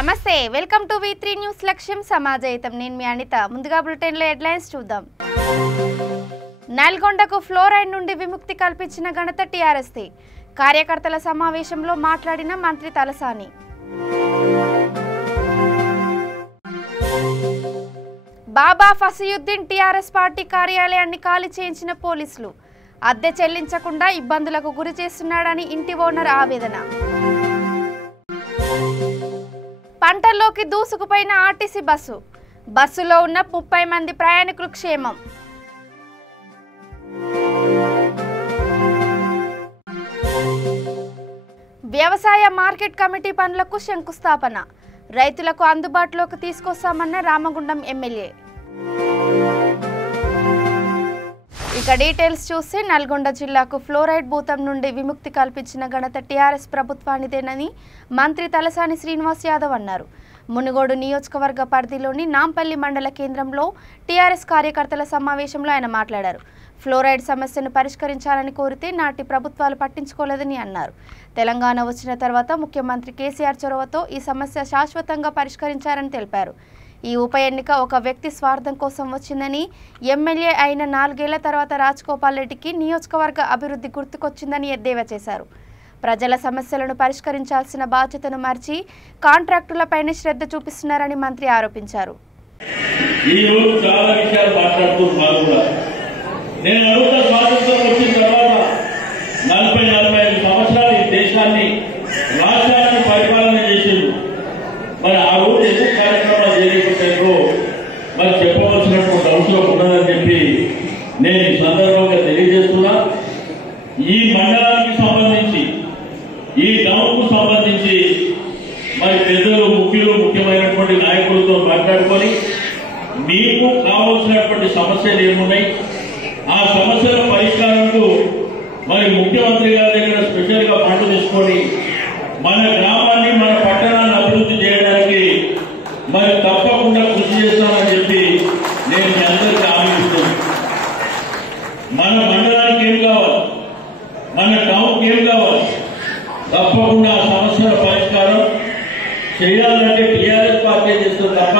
నమస్తే welcome to V3 news లక్ష్యం సమాజయితం నేను మీ అనిత ముందుగా బులెటిన్ లో హెడ్లైన్స్ చూద్దాం నల్గొండకు ఫ్లోరైడ్ నుండి విముక్తి కల్పించిన ఘనత టిఆర్ఎస్ ది కార్యకర్తల సమావేశంలో మాట్లాడిన మంత్రి తలసాని బాబా ఫసియుద్దీన్ టిఆర్ఎస్ పార్టీ కార్యాలయాన్ని ఖాళీ చేయించిన పోలీసులు అద్దె చెల్లించకుండా ఇబ్బందులకు గురి చేస్తున్నాడని ఇంటి ఓనర్ ఆవేదన పంటల్లోకి దూసుకుపోయిన ఆర్టీసీ బస్సులో ఉన్న 30 మంది ప్రయాణికులు క్షేమం వ్యవసాయ మార్కెట్ కమిటీ పనులకు శంకుస్థాపన రైతులకు అందుబాటులోకి తీసుకొస్తామన్న రామగుండం ఎమ్మెల్యే ఇక డీటెయిల్స్ చూస్తే నల్గొండ జిల్లాకు ఫ్లోరైడ్ భూతం నుండి విముక్తి కల్పించిన ఘనత టీఆర్ఎస్ ప్రభుత్వానిదేనని మంత్రి తలసాని శ్రీనివాస్ యాదవ్ అన్నారు. మునుగోడు నియోజకవర్గ పరిధిలోని నాంపల్లి మండల కేంద్రంలో టీఆర్ఎస్ కార్యకర్తల సమావేశంలో ఆయన మాట్లాడారు. ఫ్లోరైడ్ సమస్యను పరిష్కరించాలని కోరితే నాటి ప్రభుత్వాలు పట్టించుకోలేదని అన్నారు. తెలంగాణ వచ్చిన తర్వాత ముఖ్యమంత్రి కేసీఆర్ చొరవతో ఈ సమస్య శాశ్వతంగా పరిష్కరించారని తెలిపారు. ఈ ఉప ఎన్నిక ఒక వ్యక్తి స్వార్థం కోసం వచ్చిందని, ఎమ్మెల్యే అయిన 4 ఏళ్ల తర్వాత రాజగోపాల్ రెడ్డికి నియోజకవర్గ అభివృద్ధి గుర్తుకొచ్చిందని ఎద్దేవా చేశారు. ప్రజల సమస్యలను పరిష్కరించాల్సిన బాధ్యతను మర్చి కాంట్రాక్టులపైనే శ్రద్ధ చూపిస్తున్నారని మంత్రి ఆరోపించారు. మరి ఆ రోజు ఎందుకు కార్యక్రమాలు చేయలేకపోతారో మరి చెప్పవలసినటువంటి అవసరం ఉన్నదని చెప్పి నేను ఈ సందర్భంగా తెలియజేస్తున్నా. ఈ మండలానికి సంబంధించి ఈ టౌన్ కు సంబంధించి మరి పెద్దలు ముఖ్యమైనటువంటి నాయకులతో మాట్లాడుకొని మీకు కావాల్సినటువంటి సమస్యలు ఏమున్నాయి, ఆ సమస్యల పరిష్కారంకు మరి ముఖ్యమంత్రి గారి దగ్గర స్పెషల్ గా ఫండ్ తీసుకొని మన గ్రామాన్ని మన పట్టణాన్ని అభివృద్ధి చేయడానికి మరి తప్పకుండా కృషి చేస్తానని చెప్పి నేను మీ అందరికీ హామీ ఇస్తున్నాను. మన మండలానికి ఏం కావాలి, మన టౌన్కి ఏం కావాలి, తప్పకుండా ఆ సమస్యల పరిష్కారం చేయాలంటే టీఆర్ఎస్ పార్టీ చేస్తే తప్ప,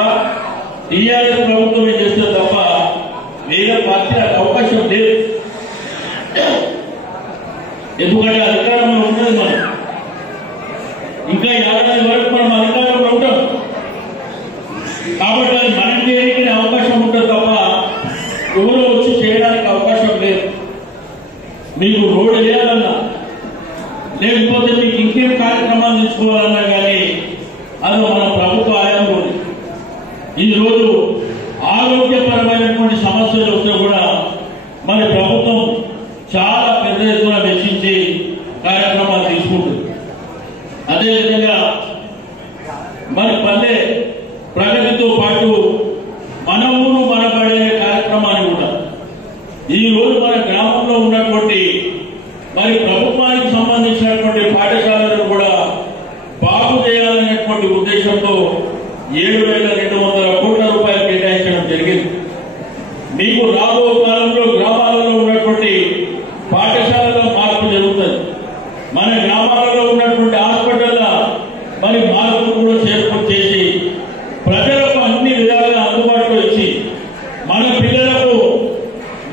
టీఆర్ఎస్ ప్రభుత్వమే చేస్తే తప్ప వేరే పార్టీ అవకాశం లేదు. ఎందుకంటే అధికారంలో ఉన్నది మనం ఇంకా 50 వరకు మనం అధికారంలో ఉంటాం కాబట్టి అది మనం చేయడానికి అవకాశం ఉంటుంది తప్ప ఎవరో వచ్చి చేయడానికి అవకాశం లేదు. మీకు రోడ్డు వేయాలన్నా లేకపోతే మీకు ఇంకేం కార్యక్రమాలు తీసుకోవాలన్నా కానీ అది మన ప్రభుత్వ ఆయంలో ఈరోజు ఆరోగ్యపరమైనటువంటి సమస్యలు వస్తే కూడా మరి ప్రభుత్వం చాలా పెద్ద ఎత్తున వెచ్చించి కార్యక్రమాలు తీసుకుంటుంది. అదేవిధంగా మరి పల్లె ప్రగతితో పాటు మన ఊరు మన పడే కార్యక్రమాన్ని కూడా ఈ రోజు మన గ్రామంలో ఉన్నటువంటి మరి ప్రభుత్వానికి సంబంధించినటువంటి పాఠశాలను కూడా బాగు చేయాలనేటువంటి ఉద్దేశంతో 7,200 కోట్ల రూపాయలు కేటాయించడం జరిగింది. మీకు రాబో కాలంలో గ్రామాలలో ఉన్నటువంటి పాఠశాలలో మార్పు జరుగుతుంది. మన గ్రామాలలో ఉన్నటువంటి హాస్పిటల్ మరి మార్పులు కూడా చేర్పాటు చేసి ప్రజలకు అన్ని విధాలుగా అందుబాటులో ఇచ్చి మన పిల్లలకు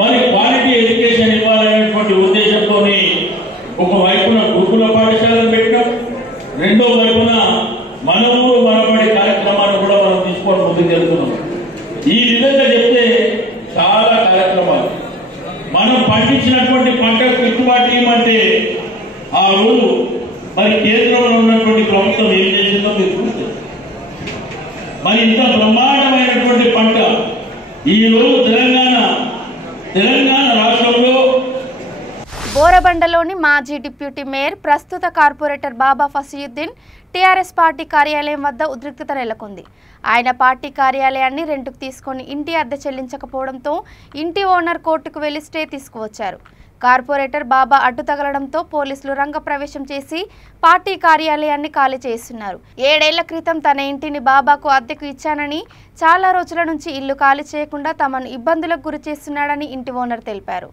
మరి క్వాలిటీ ఎడ్యుకేషన్ ఇవ్వాలనేటువంటి ఉద్దేశంతో ఒకవైపున గురుకుల పాఠశాలను పెట్టడం, రెండో వైపున మన ఊరు మనబడి కార్యక్రమాన్ని కూడా మనం తీసుకొని ముందుకు వెళ్తున్నాం. ఈ విధంగా చెప్తే చాలా కార్యక్రమాలు మనం పండించినటువంటి పంటకు గిట్టుబాటు ఇవ్వమంటే ఆ రోజు మరి కేంద్రంలో ఉన్నటువంటి ప్రభుత్వం ఏం చేసిందో మీరు చూస్తే మరి ఇంత బ్రహ్మాండమైనటువంటి పంట ఈ రోజు తెలంగాణ రాష్ట్రంలో బోరబండలోని మాజీ డిప్యూటీ మేయర్ ప్రస్తుత కార్పొరేటర్ బాబా ఫసియుద్దీన్ టీఆర్ఎస్ పార్టీ కార్యాలయం వద్ద ఉద్రిక్తత నెలకొంది. ఆయన పార్టీ కార్యాలయాన్ని రెంటుకు తీసుకొని ఇంటి అద్దె చెల్లించకపోవడంతో ఇంటి ఓనర్ కోర్టుకు వెళ్లి స్టే తీసుకువచ్చారు. కార్పొరేటర్ బాబా అడ్డు తగలడంతో పోలీసులు రంగప్రవేశం చేసి పార్టీ కార్యాలయాన్ని ఖాళీ చేస్తున్నారు. 7 ఏళ్ల క్రితం తన ఇంటిని బాబాకు అద్దెకు ఇచ్చానని, చాలా రోజుల నుంచి ఇల్లు ఖాళీ చేయకుండా తమను ఇబ్బందులకు గురి చేస్తున్నాడని ఇంటి ఓనర్ తెలిపారు.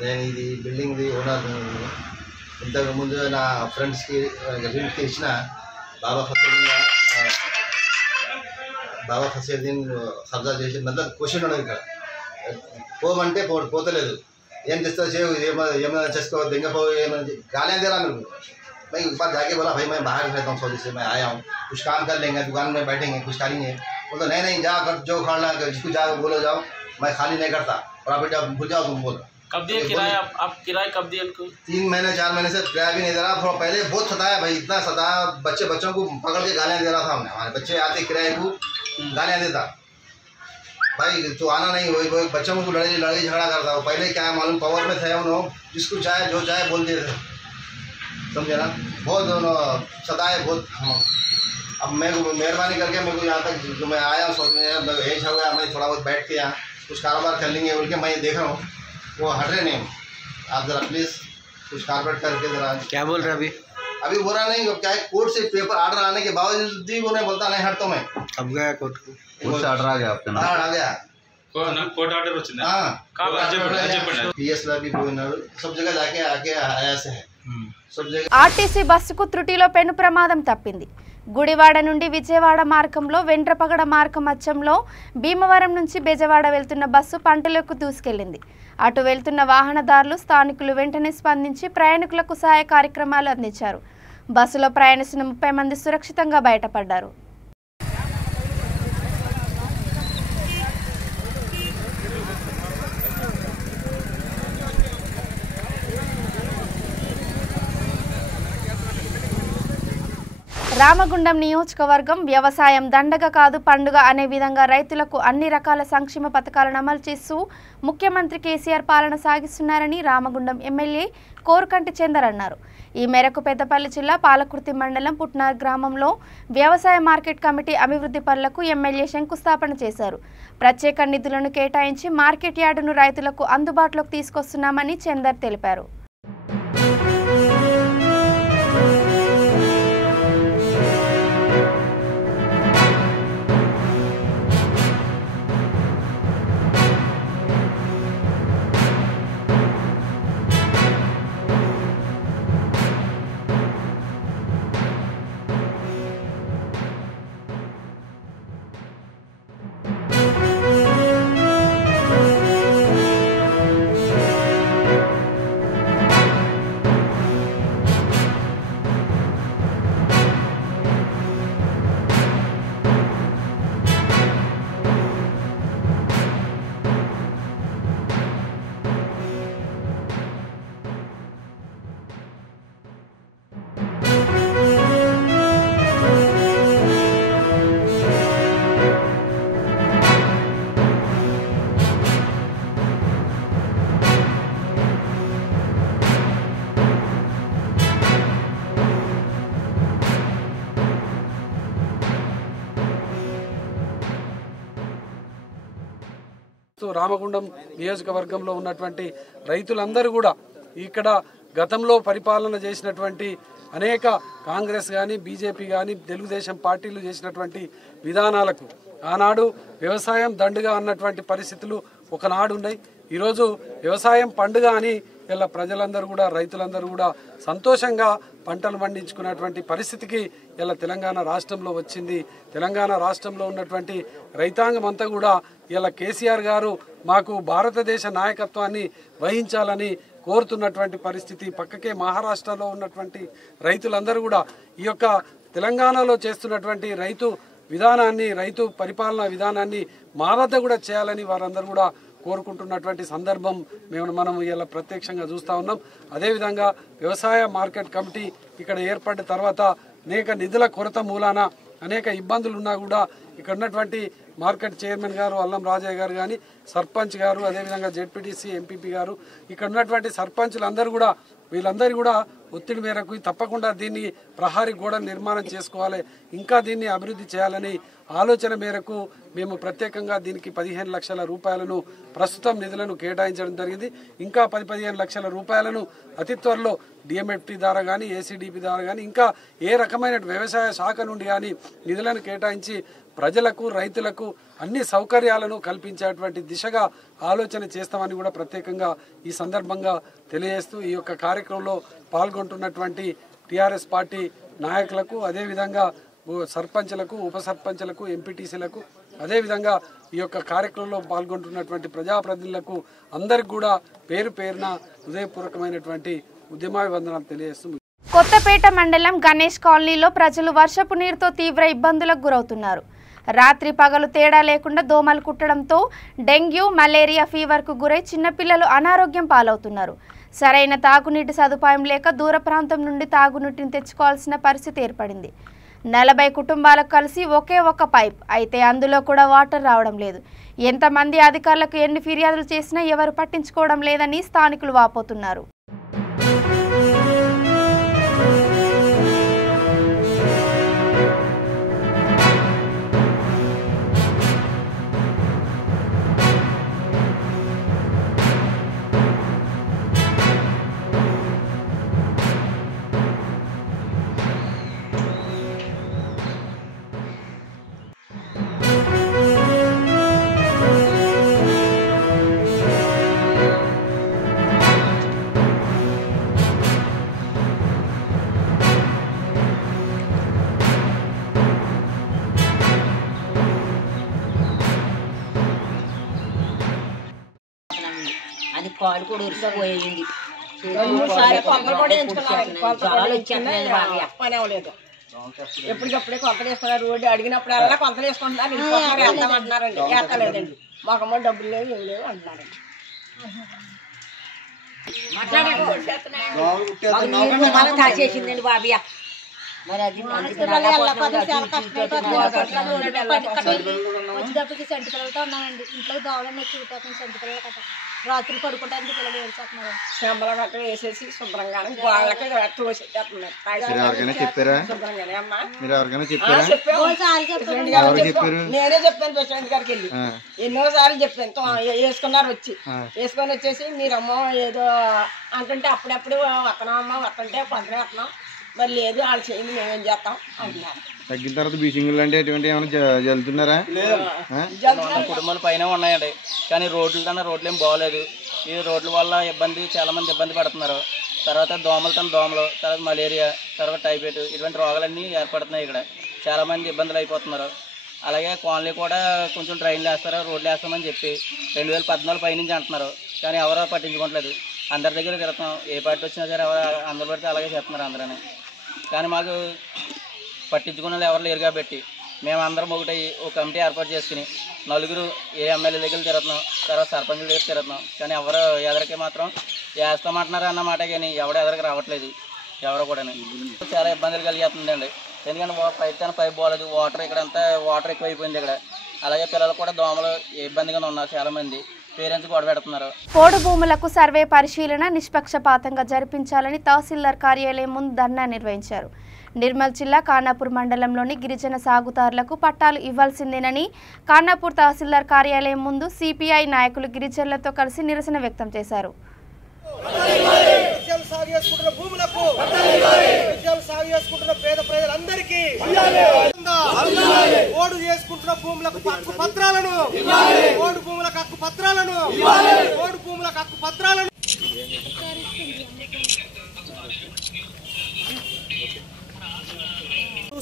నేను ఇది బిల్డింగ్ ఓనర్. ఇంతకు ముందు నా ఫ్రెండ్స్కి రెంట్కి ఇచ్చిన బాబా ఫసీద్దీన్ కబ్జా చేసి మళ్ళీ క్వశ్చన్ ఉండదు. ఇక్కడ పోమంటే పోతలేదు. ఏం చేస్తావు చేయవు, ఏమైనా చేసుకో దింగపో ఏమైనా गालियाँ दे रहा मेरे को. मैं एक बार जाके बोला भाई मैं बाहर रहता हूँ सऊदी से, मैं आया हूँ, कुछ काम कर लेंगे, दुकान में बैठेंगे, कुछ करेंगे. वो तो नहीं जा कर जो खाना जिसको जाओ बोलो जाओ, मैं खाली नहीं करता. और आप बेटा भूल जाओ तुम बोलो. कब दिया किराया? आप किराया कब दिया उनको? 3 महीने 4 महीने से किराया भी नहीं दे रहा. थोड़ा पहले बहुत सताया भाई, इतना सताया, बच्चों को पकड़ के गालियाँ दे रहा था हमने. हमारे बच्चे आते किराए को गालियाँ देता भाई, तो आना नहीं, वही बच्चों को लड़ाई झगड़ा करता. वो पहले क्या मालूम पावर में थे उन्होंने, जिसको चाहे जो चाहे बोल दिए थे, समझे ना. बहुत सताए बहुत. अब मैं मेहरबानी करके मेरे को यहाँ तक जो मैं आया सोच में एज हो गया, मैं थोड़ा बहुत बैठ के यहाँ कुछ कारोबार कर लेंगे बोल के मैं देख रहा हूँ. वो हट रहे नहीं. आप ज़रा प्लीज़ कुछ कारपेट करके ज़रा. क्या बोल रहे अभी बुरा नहीं, क्या है कोर्ट से पेपर आर्डर आने के बावजूद भी उन्हें बोलता नहीं हटता मैं. अब गया कोर्ट को? कोर्ट से आर्डर आ गया आपका? हाँ आ गया. कोर्ट ऑर्डर వచ్చిందా? हाँ PS ला भी सब जगह जाके आके आया से है सब जगह. ఆర్టీసీ బస్సుకు త్రుటిలో పెను ప్రమాదం తప్పింది. గుడివాడ నుండి విజయవాడ మార్గంలో వెంట్రపగడ మార్గం మధ్యంలో భీమవరం నుంచి బెజవాడ వెళ్తున్న బస్సు పంటలకు దూసుకెళ్లింది. అటు వెళ్తున్న వాహనదారులు స్థానికులు వెంటనే స్పందించి ప్రయాణికులకు సహాయ కార్యక్రమాలు అందించారు. బస్సులో ప్రయాణిస్తున్న 30 మంది సురక్షితంగా బయటపడ్డారు. రామగుండం నియోజకవర్గం వ్యవసాయం దండగ కాదు పండుగ అనే విధంగా రైతులకు అన్ని రకాల సంక్షేమ పథకాలను అమలు చేస్తూ ముఖ్యమంత్రి కేసీఆర్ పాలన సాగిస్తున్నారని రామగుండం ఎమ్మెల్యే కోరుకంటి చందర్ అన్నారు. ఈ మేరకు పెద్దపల్లి జిల్లా పాలకుర్తి మండలం పుట్నార్ గ్రామంలో వ్యవసాయ మార్కెట్ కమిటీ అభివృద్ధి పనులకు ఎమ్మెల్యే శంకుస్థాపన చేశారు. ప్రత్యేక నిధులను కేటాయించి మార్కెట్ యార్డును రైతులకు అందుబాటులోకి తీసుకొస్తున్నామని చందర్ తెలిపారు. రామగుండం నియోజకవర్గంలో ఉన్నటువంటి రైతులందరూ కూడా ఇక్కడ గతంలో పరిపాలన చేసినటువంటి అనేక కాంగ్రెస్ కానీ బీజేపీ కానీ తెలుగుదేశం పార్టీలు చేసినటువంటి విధానాలకు ఆనాడు వ్యవసాయం దండుగా అన్నటువంటి పరిస్థితులు ఒకనాడు ఉన్నాయి. ఈరోజు వ్యవసాయం పండుగ అని ఇలా ప్రజలందరూ కూడా రైతులందరూ కూడా సంతోషంగా పంటలు పండించుకున్నటువంటి పరిస్థితికి ఇలా తెలంగాణ రాష్ట్రంలో వచ్చింది. తెలంగాణ రాష్ట్రంలో ఉన్నటువంటి రైతాంగం అంతా కూడా ఇలా కేసీఆర్ గారు మాకు భారతదేశ నాయకత్వాన్ని వహించాలని కోరుతున్నటువంటి పరిస్థితి. పక్కకే మహారాష్ట్రలో ఉన్నటువంటి రైతులందరూ కూడా ఈ యొక్క తెలంగాణలో చేస్తున్నటువంటి రైతు విధానాన్ని రైతు పరిపాలన విధానాన్ని మా వద్ద కూడా చేయాలని వారందరూ కూడా కోరుకుంటున్నటువంటి సందర్భం మనం ఇలా ప్రత్యక్షంగా చూస్తూ ఉన్నాం. అదేవిధంగా వ్యవసాయ మార్కెట్ కమిటీ ఇక్కడ ఏర్పడిన తర్వాత అనేక నిధుల కొరత మూలాన అనేక ఇబ్బందులు ఉన్నా కూడా ఇక్కడ ఉన్నటువంటి మార్కెట్ చైర్మన్ గారు అల్లం రాజయ్య గారు కానీ సర్పంచ్ గారు అదేవిధంగా జెడ్పీటీసీ ఎంపీపీ గారు ఇక్కడ ఉన్నటువంటి సర్పంచులందరూ కూడా వీళ్ళందరూ కూడా ఒత్తిడి మేరకు తప్పకుండా దీన్ని ప్రహారీ గోడ నిర్మాణం చేసుకోవాలి, ఇంకా దీన్ని అభివృద్ధి చేయాలని ఆలోచన మేరకు మేము ప్రత్యేకంగా దీనికి 15 లక్షల రూపాయలను ప్రస్తుతం నిధులను కేటాయించడం జరిగింది. ఇంకా 10-15 లక్షల రూపాయలను అతి త్వరలో డిఎంఎఫ్టీ ద్వారా కానీ ఏసీడీపీ ద్వారా కానీ ఇంకా ఏ రకమైన వ్యవసాయ శాఖ నుండి కానీ నిధులను కేటాయించి ప్రజలకు రైతులకు అన్ని సౌకర్యాలను కల్పించేటువంటి దిశగా ఆలోచన చేస్తామని కూడా ప్రత్యేకంగా ఈ సందర్భంగా తెలియజేస్తూ ఈ యొక్క కార్యక్రమంలో పాల్గొంటున్నటువంటి టీఆర్ఎస్ పార్టీ నాయకులకు అదేవిధంగా సర్పంచ్లకు ఉప సర్పంచ్లకు ఎంపీటీసీలకు అదేవిధంగా ఈ యొక్క కార్యక్రమంలో పాల్గొంటున్నటువంటి ప్రజాప్రతినిధులకు అందరికి కూడా పేరు పేరున హృదయపూర్వకమైనటువంటి ఉద్యమాభివందనాలు తెలియజేస్తూ కొత్తపేట మండలం గణేష్ కాలనీలో ప్రజలు వర్షపు నీరుతో తీవ్ర ఇబ్బందులకు గురవుతున్నారు. రాత్రి పగలు తేడా లేకుండా దోమలు కుట్టడంతో డెంగ్యూ మలేరియా ఫీవర్కు గురై చిన్నపిల్లలు అనారోగ్యం పాలవుతున్నారు. సరైన తాగునీటి సదుపాయం లేక దూర ప్రాంతం నుండి తాగునీటిని తెచ్చుకోవాల్సిన పరిస్థితి ఏర్పడింది. 40 కుటుంబాలకు కలిసి ఒకే ఒక పైప్, అయితే అందులో కూడా వాటర్ రావడం లేదు. ఎంతమంది అధికారులకు ఎన్ని ఫిర్యాదులు చేసినా ఎవరు పట్టించుకోవడం లేదని స్థానికులు వాపోతున్నారు. అది కాలు కూడా ఉరిసిపోయింది. ఎప్పటికప్పుడే కొంతలు వేసుకున్నారు. రోడ్డు అడిగినప్పుడల్లా కొంతలు వేసుకుంటున్నారు, వేస్తామంటున్నారండి. వేస్తలేదండి, మాకమ్మ డబ్బులు లేవు ఏమి లేవు అంటున్నారండి. కాసేసిందండి బాబియ. మరి అది వచ్చేటప్పటికి సెంటు పిల్లలతో ఉన్నానండి. ఇంట్లో దోవలన్నీ చూడటానికి సెంటు పిల్లలు కదా రాత్రి పడుకోవడానికి పిల్లలు ఏడ్చేస్తున్నారు. శంబల గట్ట వేసేసి శుభ్రంగానే గోళ్ళకి తోసేస్తున్నారు. నేనే చెప్పాను ప్రెసిడెంట్ గారికి వెళ్ళి ఎన్నోసార్లు చెప్పాను. వేసుకున్నారు, వేసుకొని వచ్చేసి మీరమ్మో ఏదో అంటుంటే అప్పుడప్పుడు వస్తున్నామమ్మా వస్తుంటే కొంతనే వస్తున్నాం, మరి లేదు వాళ్ళు చేయండి మేమేం చేస్తాం అంటున్నారు. తగ్గిన తర్వాత బీచింగ్లు అంటే ఎటువంటి ఏమైనా జల్లుతున్నారా? కుటుంబాలు పైన ఉన్నాయండి, కానీ రోడ్లు కన్నా రోడ్లు ఏం బాగోలేదు. ఈ రోడ్ల వల్ల చాలామంది ఇబ్బంది పడుతున్నారు. తర్వాత దోమలు, తర్వాత మలేరియా, తర్వాత టైఫాయిడ్ ఇటువంటి రోగాలన్నీ ఏర్పడుతున్నాయి. ఇక్కడ చాలామంది ఇబ్బందులు అయిపోతున్నారు. అలాగే కాలనీ కూడా కొంచెం డ్రైన్లు వేస్తారు, రోడ్లు వేస్తామని చెప్పి 2014 పైనుంచి అంటున్నారు, కానీ ఎవరో పట్టించుకోవట్లేదు. అందరి దగ్గర తిరుగుతున్నాం, ఏ పార్టీ వచ్చినా సరే అందరు పడితే అలాగే చేస్తున్నారు అందరని. కానీ మాకు పట్టించుకున్న వాళ్ళు ఎవరు లేరు కాబట్టి మేమందరం ఒకటయ్యి ఒక కమిటీ ఏర్పాటు చేసుకుని నలుగురు ఏ ఎమ్మెల్యే దగ్గర తిరుగుతున్నాం, తర్వాత సర్పంచుల దగ్గర తిరుగుతున్నాం, కానీ ఎవరు ఎదరికి మాత్రం వేస్తామంటున్నారు అన్నమాట, కానీ ఎవరు ఎదరికి రావట్లేదు ఎవరు కూడా. చాలా ఇబ్బందులు కలిగేస్తుందండి, ఎందుకంటే పైప్ పోలేదు, ఇక్కడంతా వాటర్ ఎక్కువ అయిపోయింది ఇక్కడ. అలాగే పిల్లలు కూడా దోమలు ఇబ్బందిగా ఉన్నారు, చాలామంది పేరెంట్స్ గొడవ పెడుతున్నారు. పోడు భూములకు సర్వే పరిశీలన నిష్పక్షపాతంగా జరిపించాలని తహసీల్దార్ కార్యాలయం ముందు ధర్నా నిర్వహించారు. నిర్మల్ జిల్లా ఖానాపూర్ మండలంలోని గిరిజన సాగుదారులకు పట్టాలు ఇవ్వాల్సిందేనని ఖానాపూర్ తహసీల్దార్ కార్యాలయం ముందు సిపిఐ నాయకులు గిరిజనులతో కలిసి నిరసన వ్యక్తం చేశారు. రైతుల భూములకు హక్కు పత్రాలను, ఓడు భూములకు హక్కు పత్రాలను, ఓడు భూములకు హక్కు పత్రాలను.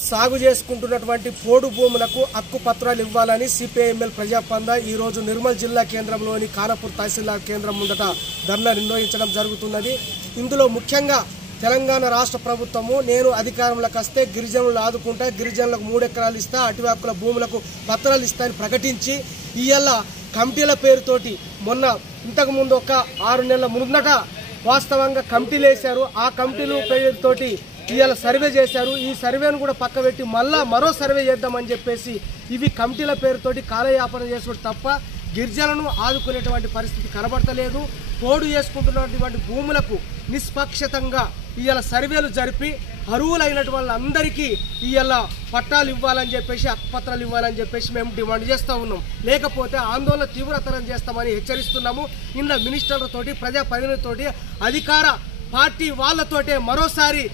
సాగు చేసుకుంటున్నటువంటి పోడు భూములకు హక్కు పత్రాలు ఇవ్వాలని సిపిఐఎంఎల్ ప్రజాపంద ఈరోజు నిర్మల్ జిల్లా కేంద్రంలోని ఖానాపూర్ తహసీల్దార్ కేంద్రం ముందట ధర్నా నిర్వహించడం జరుగుతున్నది. ఇందులో ముఖ్యంగా తెలంగాణ రాష్ట్ర ప్రభుత్వము నేను అధికారంలోకి వస్తే గిరిజనులు ఆదుకుంటా, గిరిజనులకు 3 ఎకరాలు ఇస్తా, అటవీ హక్కుల భూములకు పత్రాలు ఇస్తా అని ప్రకటించి ఇవాళ కమిటీల పేరుతోటి మొన్న ఇంతకుముందు ఒక 6 నెలల ముందట వాస్తవంగా కమిటీలు వేశారు. ఆ కమిటీలు పేరుతోటి ఇవాళ సర్వే చేశారు. ఈ సర్వేను కూడా పక్కబెట్టి మరో సర్వే చేద్దామని చెప్పేసి ఇవి కమిటీల పేరుతోటి కాలయాపన చేసుడు తప్ప గిరిజనులను ఆదుకునేటువంటి పరిస్థితి కనబడతలేదు. పోడు చేసుకుంటున్నటువంటి భూములకు నిష్పక్షతంగా ఇవాళ సర్వేలు జరిపి అర్హులైనటువంటి వాళ్ళందరికీ ఇవాళ పట్టాలు ఇవ్వాలని చెప్పేసి, హక్కుపత్రాలు ఇవ్వాలని చెప్పేసి మేము డిమాండ్ చేస్తూ ఉన్నాం. లేకపోతే ఆందోళన తీవ్రతరం చేస్తామని హెచ్చరిస్తున్నాము. నిన్న మినిస్టర్లతోటి, ప్రజాప్రతినిధులతోటి, అధికార పార్టీ వాళ్ళతోటే మరోసారి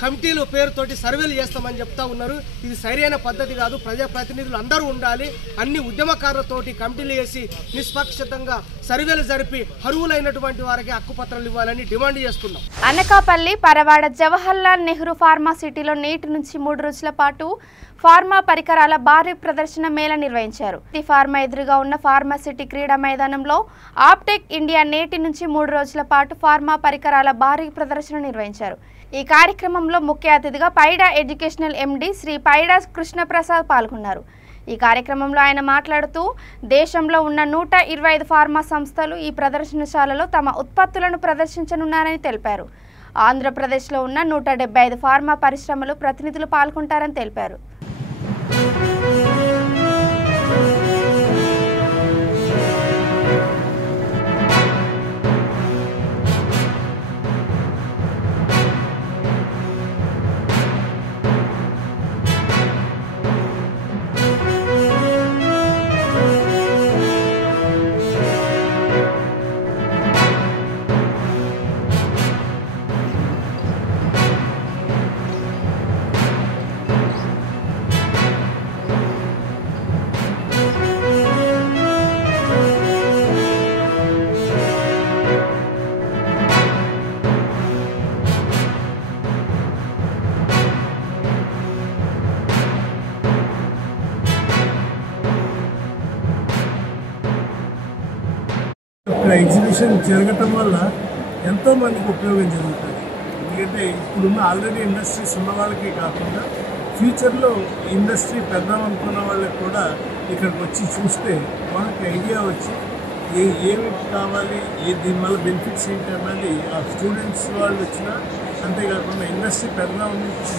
కమిటీలు పేరుతోటి సర్వేలు చేస్తామని చెప్తా ఉన్నారు. ఇది సరైన పద్ధతి కాదు. ప్రజాప్రతినిధులు అందరూ ఉండాలి. అన్ని ఉద్యమకారులతోటి కమిటీలు వేసి నిష్పక్షతంగా సర్వేలు జరిపి అర్హులైనటువంటి వారికి హక్కుపత్రాలు ఇవ్వాలని డిమాండ్ చేస్తున్నాం. అనకాపల్లి పరవాడ జవహర్లాల్ నెహ్రూ ఫార్మాసిటీలో నేటి నుంచి 3 రోజుల పాటు ఫార్మా పరికరాల భారీ ప్రదర్శన మేళ నిర్వహించారు. ఈ ఫార్మా ఎదురుగా ఉన్న ఫార్మాసిటీ క్రీడా మైదానంలో ఆప్టెక్ ఇండియా నేటి నుంచి 3 రోజుల పాటు ఫార్మా పరికరాల భారీ ప్రదర్శన నిర్వహించారు. ఈ కార్యక్రమంలో ముఖ్య అతిథిగా పైడా ఎడ్యుకేషనల్ ఎండి శ్రీ పైడా కృష్ణప్రసాద్ పాల్గొన్నారు. ఈ కార్యక్రమంలో ఆయన మాట్లాడుతూ దేశంలో ఉన్న 125 ఫార్మా సంస్థలు ఈ ప్రదర్శనశాలలో తమ ఉత్పత్తులను ప్రదర్శించనున్నారని తెలిపారు. ఆంధ్రప్రదేశ్లో ఉన్న 175 ఫార్మా పరిశ్రమలు ప్రతినిధులు పాల్గొంటారని తెలిపారు. ఎగ్జిబిషన్ జరగటం వల్ల ఎంతో మందికి ఉపయోగం జరుగుతుంది. ఎందుకంటే ఇప్పుడున్న ఆల్రెడీ ఇండస్ట్రీస్ ఉన్న వాళ్ళకి కాకుండా ఫ్యూచర్లో ఇండస్ట్రీ పెద్దామనుకున్న వాళ్ళకి కూడా ఇక్కడికి వచ్చి చూస్తే వాళ్ళకి ఐడియా వచ్చి ఏమి కావాలి, దీనివల్ల బెనిఫిట్స్ ఏంటి అన్నది ఆ స్టూడెంట్స్ వాళ్ళు వచ్చినా, అంతేకాకుండా ఇండస్ట్రీ పెద్దాం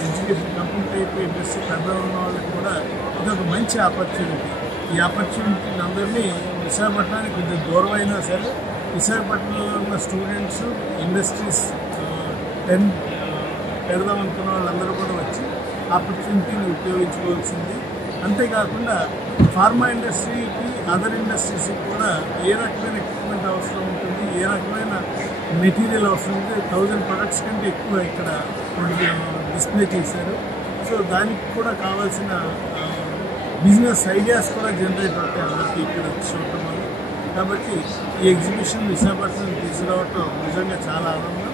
ఎడ్యుకేషన్ కంప్లీట్ అయిపోయి ఇండస్ట్రీ పెద్దాం ఉన్న వాళ్ళకి కూడా ఇదొక మంచి ఆపర్చునిటీ. ఈ ఆపర్చునిటీని అందరినీ విశాఖపట్నానికి కొంచెం దూరం అయినా సరే విశాఖపట్నంలో ఉన్న స్టూడెంట్స్, ఇండస్ట్రీస్ పెడదాం అనుకున్న వాళ్ళందరూ కూడా వచ్చి ఆపర్చునిటీని ఉపయోగించుకోవాల్సింది. అంతేకాకుండా ఫార్మా ఇండస్ట్రీకి, అదర్ ఇండస్ట్రీస్కి కూడా ఏ రకమైన ఎక్విప్మెంట్ అవసరం ఉంటుంది, ఏ రకమైన మెటీరియల్ అవసరం ఉంటుంది, 1000 ప్రొడక్ట్స్ కంటే ఎక్కువ ఇక్కడ డిస్ప్లే చేశారు. సో దానికి కూడా కావాల్సిన బిజినెస్ ఐడియాస్ కూడా జనరేట్ అవుతాయి అందరికీ ఇక్కడ చూడటం వల్ల. కాబట్టి ఈ ఎగ్జిబిషన్ విశాఖపట్నం తీసుకురావటం నిజంగా చాలా ఆనందం.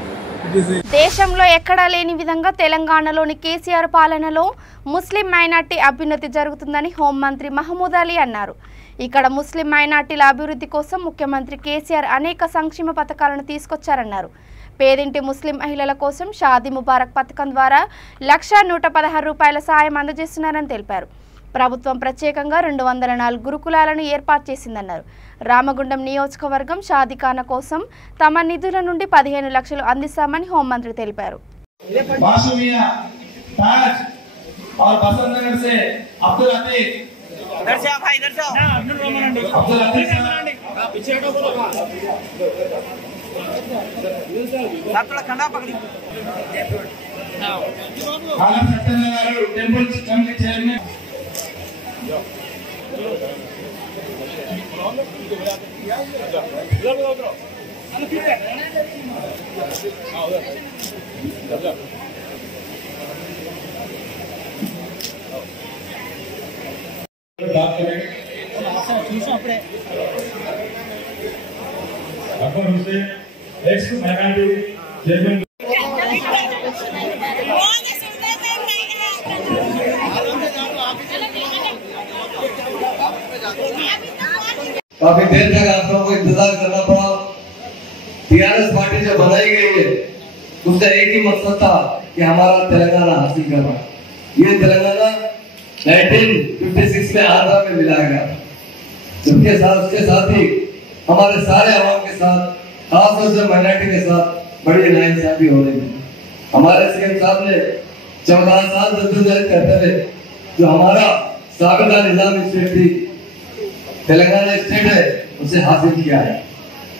దేశంలో ఎక్కడా లేని విధంగా తెలంగాణలోని కేసీఆర్ పాలనలో ముస్లిం మైనార్టీ అభ్యున్నతి జరుగుతుందని హోంమంత్రి మహమూద్ అలీ అన్నారు. ఇక్కడ ముస్లిం మైనార్టీల అభివృద్ధి కోసం ముఖ్యమంత్రి కేసీఆర్ అనేక సంక్షేమ పథకాలను తీసుకొచ్చారన్నారు. పేదింటి ముస్లిం మహిళల కోసం షాదీ ముబారక్ పథకం ద్వారా 1,116 రూపాయల సాయం అందజేస్తున్నారని తెలిపారు. ప్రభుత్వం ప్రత్యేకంగా 204 గురుకులాలను ఏర్పాటు చేసిందన్నారు. రామగుండం నియోజకవర్గం షాదీఖానా కోసం తమ నిధుల నుండి 15 లక్షలు అందిస్తామని హోంమంత్రి తెలిపారు. Doctor Akbar Hussain x minority chairman काफी देर तक आप लोगों को इंतजार करना पड़ा। टीआरएस पार्टी जो बनाई गई है उसका एक ही मकसद था कि हमारा तेलंगाना हासिल करना। ये तेलंगाना 1956 में आंध्रा में मिलाया गया, उसके साथ ही हमारे सारे आवाम के साथ, खासतौर से माइनॉरिटी के साथ बड़ी नाइंसाफी हो रही है। हमारे सीएम साहब ने 14 साल जद्दोजहद करते हुए जो हमारा साबिका निजाम स्टेट थी, तेलंगाना स्टेट है, उसे हासिल किया है।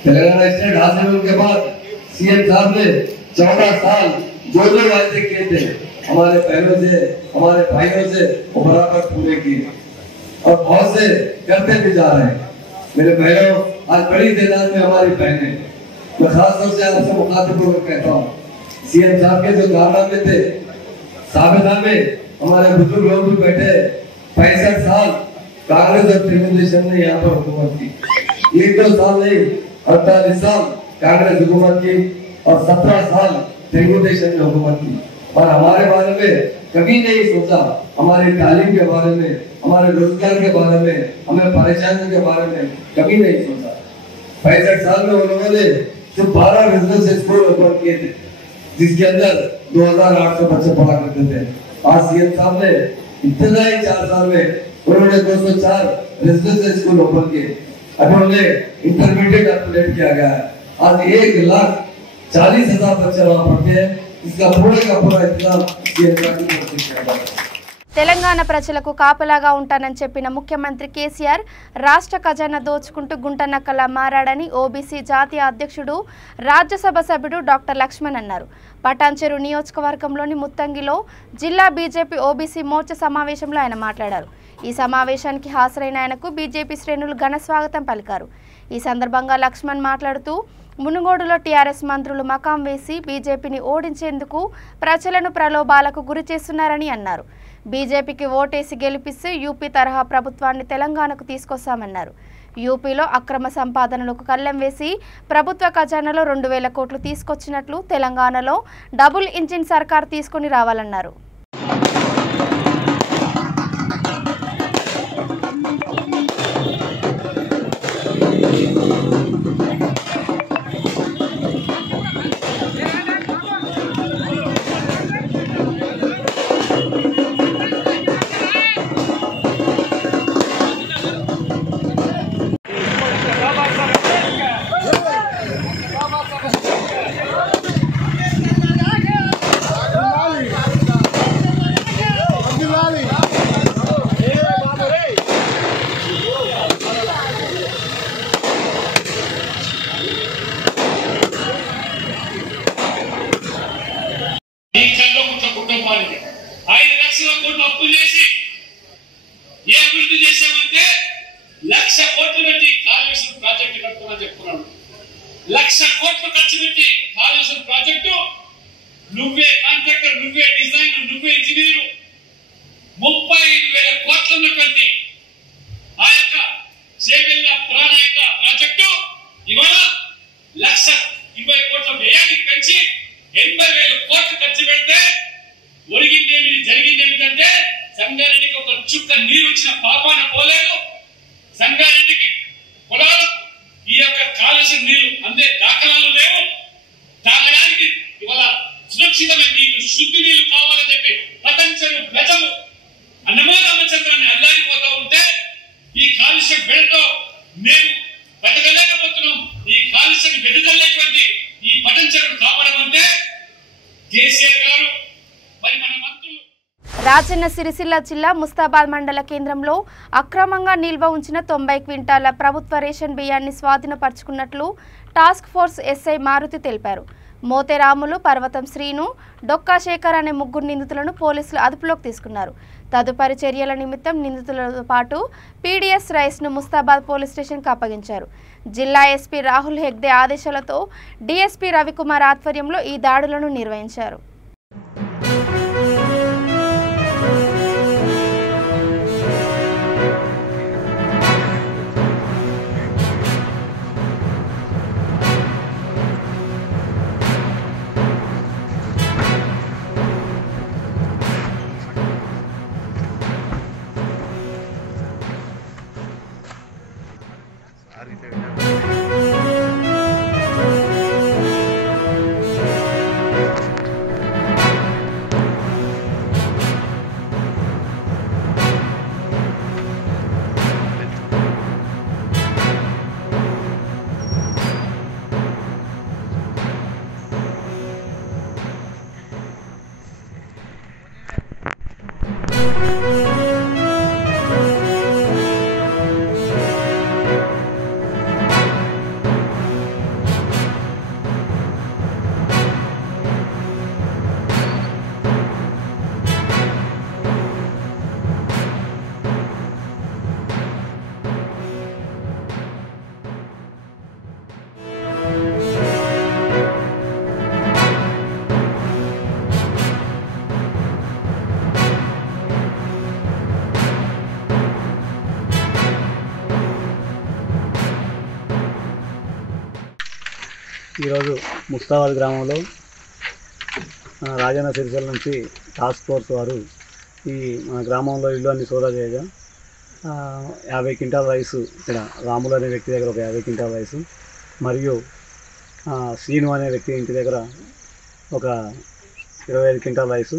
तेलंगाना स्टेट हासिल होने के बाद सीएम साहब ने 14 साल जो वायदे किए थे हमारे बहनों से, हमारे भाइयों से, वो बराबर पूरे किए और बहुत से करते भी जा रहे हैं। मेरे बहनों, आज बड़ी तादाद में हमारी बहनें, मैं खासतौर से आपसे मुखातिब होकर कहता हूँ, सीएम साहब के जो कारनामे थे साबिता में हमारे बुजुर्ग लोग भी बैठे। 65 साल कांग्रेस और तेलुगुदेशम ने यहाँ पर हुकूमत की, 1-2 साल नहीं 48 साल कांग्रेस हुकूमत की और 17 साल तेलुगुदेशम ने हुकूमत की। और हमारे बारे में कभी नहीं सोचा, हमारी तालीम के बारे में, हमारे रोजगार के बारे में, हमें परेशानियों के बारे में कभी नहीं सोचा। 65 साल में उन्होंने सिर्फ 12 रेजिडेंशियल स्कूल ओपन किए थे, जिसके अंदर 2800 बच्चे पढ़ा करते थे। आज सीएम साहब ने इब्तदाई 4 साल में उन्होंने 204 रेजिडेंशियल स्कूल ओपन किए। अभी उन्हें इंटरमीडिएट अपडेट किया गया है। आज 1,40,000 बच्चे वहाँ पढ़ते हैं, इसका पूरे का पूरा इंतजाम सीएम साहब ने किया है। తెలంగాణ ప్రజలకు కాపలాగా ఉంటానని చెప్పిన ముఖ్యమంత్రి కేసీఆర్ రాష్ట్ర ఖజానా దోచుకుంటూ గుంటనక్కలా మారాడని ఓబీసీ జాతీయ అధ్యక్షుడు రాజ్యసభ సభ్యుడు డాక్టర్ లక్ష్మణ్ అన్నారు. పటాన్చెరు నియోజకవర్గంలోని ముత్తంగిలో జిల్లా బీజేపీ ఓబీసీ మోర్చా సమావేశంలో ఆయన మాట్లాడారు. ఈ సమావేశానికి హాజరైన ఆయనకు బీజేపీ శ్రేణులు ఘన స్వాగతం పలికారు. ఈ సందర్భంగా లక్ష్మణ్ మాట్లాడుతూ మునుగోడులో టీఆర్ఎస్ మంత్రులు మకాం వేసి బీజేపీని ఓడించేందుకు ప్రజలను ప్రలోభాలకు గురి చేస్తున్నారని అన్నారు. బీజేపీకి ఓటేసి గెలిపిస్తే యూపీ తరహా ప్రభుత్వాన్ని తెలంగాణకు తీసుకొస్తామన్నారు. యూపీలో అక్రమ సంపాదనలకు కళ్లెం వేసి ప్రభుత్వ ఖజానాలో 2,000 కోట్లు తీసుకొచ్చినట్లు తెలంగాణలో డబుల్ ఇంజిన్ సర్కార్ తీసుకుని రావాలన్నారు. కుటుంబానికి 5 లక్షల కోట్లు అప్పులు చేసి ఏ అభివృద్ధి చేశామంటే 1,00,000 కోట్లు పెట్టి కాళేశ్వరం ప్రాజెక్టు కట్టుకోమని చెప్తున్నాను. 1,00,000 కోట్లు ఖర్చు పెట్టి కాళేశ్వరం ప్రాజెక్టు నువ్వే కాంట్రాక్టర్, నువ్వే డిజైనర్, నువ్వే ఇంజనీరు, 35,000 కోట్ల ఉన్నటువంటి ఆ యొక్క చేవెళ్ళ ప్రాణాయక ప్రాజెక్టు ఇవాళ 1,20,000 కోట్ల వ్యయానికి పెంచి 80,000 కోట్లు ఖర్చు పెడితే ఒరిగిందేమి జరిగింది ఏమిటంటే సంగారెడ్డికి ఒక చుక్క నీరు వచ్చిన పాపాన పోలేదు. సంగారెడ్డికి పొలాలకు ఈ యొక్క కాలుష్యం నీరు అందే దాఖలాలు లేవు. తాగడానికి ఇవాళ సురక్షితమైన నీరు, శుద్ధి నీళ్లు కావాలని చెప్పి పతంచెరు ప్రజలు అన్నమో రామచంద్రాన్ని అల్లాడిపోతూ ఉంటే ఈ కాలుష్యం బెడతో మేము బతకలేకపోతున్నాం. ఈ కాలుష్యం బెడదలేటువంటి ఈ పతంచెరును కాపాడమంటే కేసీఆర్ గారు మరి మన మంత్రులు. రాజన్న సిరిసిల్ల జిల్లా ముస్తాబాద్ మండల కేంద్రంలో అక్రమంగా నిల్వ ఉంచిన 90 క్వింటాల ప్రభుత్వ రేషన్ బియ్యాన్ని స్వాధీనపరుచుకున్నట్లు టాస్క్ ఫోర్స్ ఎస్ఐ మారుతి తెలిపారు. మోతేరాములు, పర్వతం శ్రీను, డొక్కా శేఖర్ అనే 3 నిందితులను పోలీసులు అదుపులోకి తీసుకున్నారు. తదుపరి చర్యల నిమిత్తం నిందితులతో పాటు పీడీఎస్ రైస్ను ముస్తాబాద్ పోలీస్ స్టేషన్కు అప్పగించారు. జిల్లా ఎస్పీ రాహుల్ హెగ్డే ఆదేశాలతో డీఎస్పీ రవికుమార్ ఆధ్వర్యంలో ఈ దాడులను నిర్వహించారు. ఈరోజు ముస్తాబాద్ గ్రామంలో రాజన్న సిరిసిల్ల నుంచి టాస్క్ ఫోర్స్ వారు ఈ మన గ్రామంలో ఇల్లు అన్ని సోదా చేయగా 50 క్వింటాల రైసు ఇక్కడ రాములు అనే వ్యక్తి దగ్గర ఒక 50 క్వింటాల రైసు మరియు శ్రీను అనే వ్యక్తి ఇంటి దగ్గర ఒక 25 క్వింటాల రైసు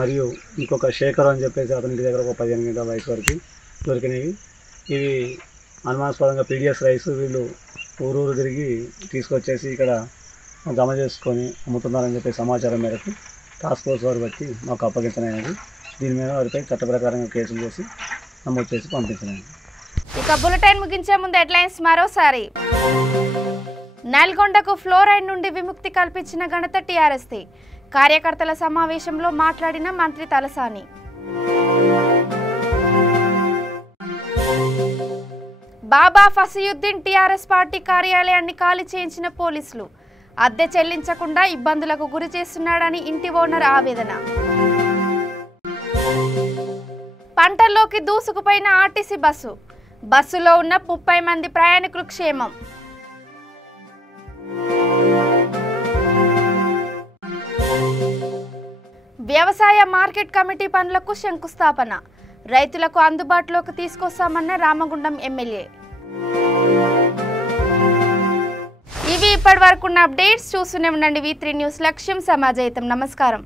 మరియు ఇంకొక శేఖర్ అని చెప్పేసి అతని ఇంటి దగ్గర ఒక 15 క్వింటాల రైస్ వరకు దొరికినాయి. ఇవి అనుమానాస్పదంగా పీడిఎస్ రైస్ వీళ్ళు ఊరూరు తిరిగి తీసుకొచ్చేసి ఇక్కడ జమ చేసుకొని అమ్ముతున్నారని చెప్పే సమాచారం మేరకు టాస్క్ ఫోర్స్ వారు బట్టి మాకు అప్పగించనైనది. దీని మీద వారిపై చట్ట ప్రకారంగా కేసులు చేసి నమోదు చేసి పంపించలేదు. ఇక బులెటిన్ ముగించే ముందు హెడ్లైన్స్ మరోసారి. నల్గొండకు ఫ్లోరైడ్ నుండి విముక్తి కల్పించిన ఘనత టీఆర్ఎస్ది. కార్యకర్తల సమావేశంలో మాట్లాడిన మంత్రి తలసాని. బాబా ఫసీయుద్దీన్ టీఆర్ఎస్ పార్టీ కార్యాలయాన్ని ఖాళీ చేయించిన పోలీసులు. అద్దె చెల్లించకుండా ఇబ్బందులకు గురి చేస్తున్నాడని ఇంటి ఓనర్ ఆవేదన. పంటల్లోకి దూసుకుపోయిన ఆర్టీసీ బస్సులో ఉన్న 30 మంది ప్రయాణికులు క్షేమం. వ్యవసాయ మార్కెట్ కమిటీ పనులకు శంకుస్థాపన. రైతులకు అందుబాటులోకి తీసుకొస్తామన్న రామగుండం ఎమ్మెల్యే. ఇవి ఇప్పటి వరకున్న అప్డేట్స్. చూస్తూనే ఉండండి V3 న్యూస్. లక్ష్యం సమాజహితం. నమస్కారం.